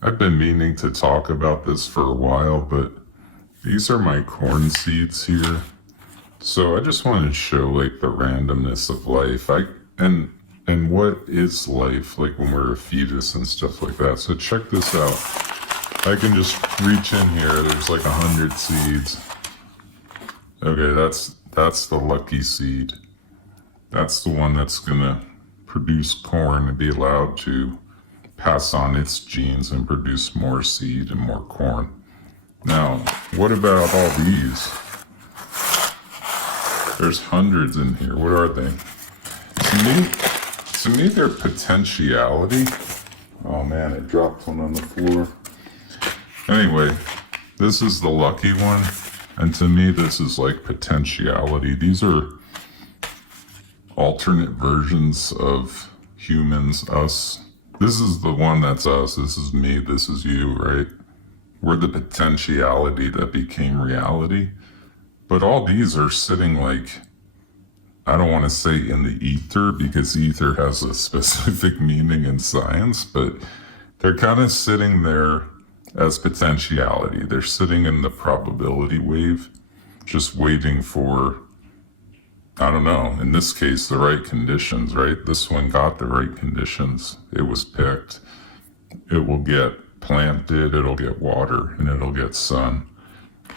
I've been meaning to talk about this for a while, but these are my corn seeds here. So I just want to show like the randomness of life. And what is life like when we're a fetus and stuff like that. So check this out. I can just reach in here. There's like 100 seeds. Okay, that's the lucky seed. That's the one that's gonna produce corn and be allowed to pass on its genes and produce more seed and more corn. Now, what about all these? There's hundreds in here. What are they? To me, they're potentiality. Oh man, I dropped one on the floor. Anyway, this is the lucky one. And to me, this is like potentiality. These are alternate versions of humans, us. This is the one that's us. This is me. This is you, right? We're the potentiality that became reality. But all these are sitting like, I don't want to say in the ether because ether has a specific meaning in science, but they're kind of sitting there as potentiality. They're sitting in the probability wave, just waiting for, I don't know, in this case, the right conditions, right? This one got the right conditions. It was picked. It will get planted, it'll get water, and it'll get sun.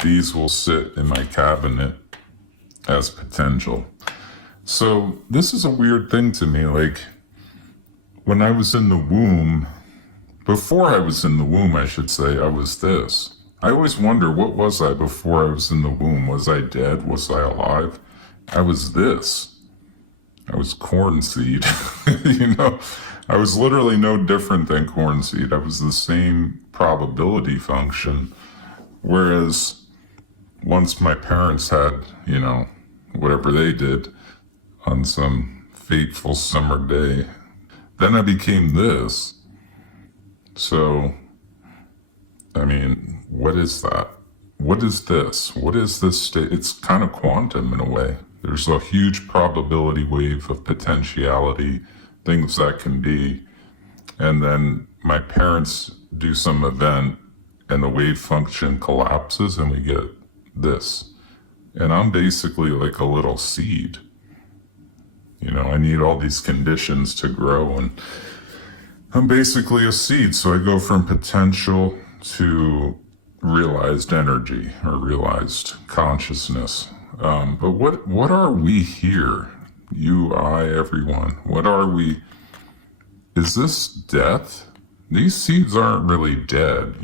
These will sit in my cabinet as potential. So this is a weird thing to me. Like when I was in the womb, before I was in the womb, I should say, I was this. I always wonder, what was I before I was in the womb? Was I dead? Was I alive? I was this. I was corn seed. I was literally no different than corn seed. I was the same probability function. Whereas once my parents had, whatever they did on some fateful summer day, then I became this. So, what is that? What is this? What is this state? It's kind of quantum in a way. There's a huge probability wave of potentiality, things that can be. And then my parents do some event and the wave function collapses and we get this. And I'm basically like a little seed. I need all these conditions to grow and I'm basically a seed. So I go from potential to realized energy or realized consciousness. But what are we here? You, I, everyone. What are we? Is this death? These seeds aren't really dead,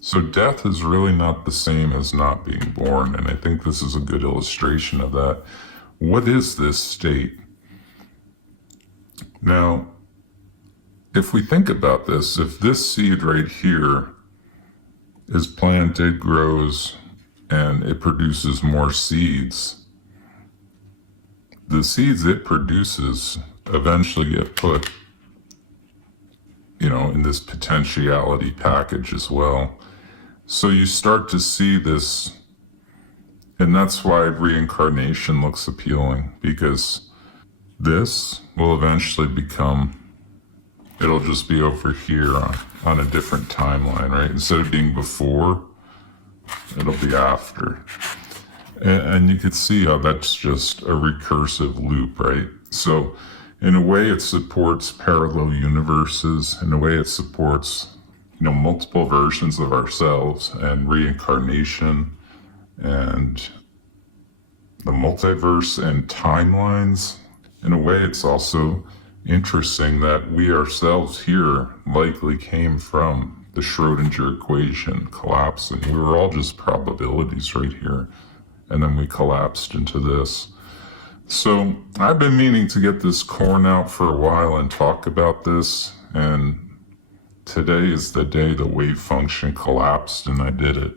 So death is really not the same as not being born. And I think this is a good illustration of that. What is this state? Now, if we think about this, if this seed right here is planted, grows, and it produces more seeds, the seeds it produces eventually get put, in this potentiality package as well. So you start to see this, and that's why reincarnation looks appealing, because this will eventually become, it'll just be over here on a different timeline, right? Instead of being before, it'll be after. And you could see how that's just a recursive loop, right? So in a way it supports parallel universes. In a way it supports, multiple versions of ourselves and reincarnation and the multiverse and timelines. In a way it's also interesting that we ourselves here likely came from the Schrodinger equation collapsing. We were all just probabilities right here. And then we collapsed into this. So I've been meaning to get this corn out for a while and talk about this. And today is the day the wave function collapsed and I did it.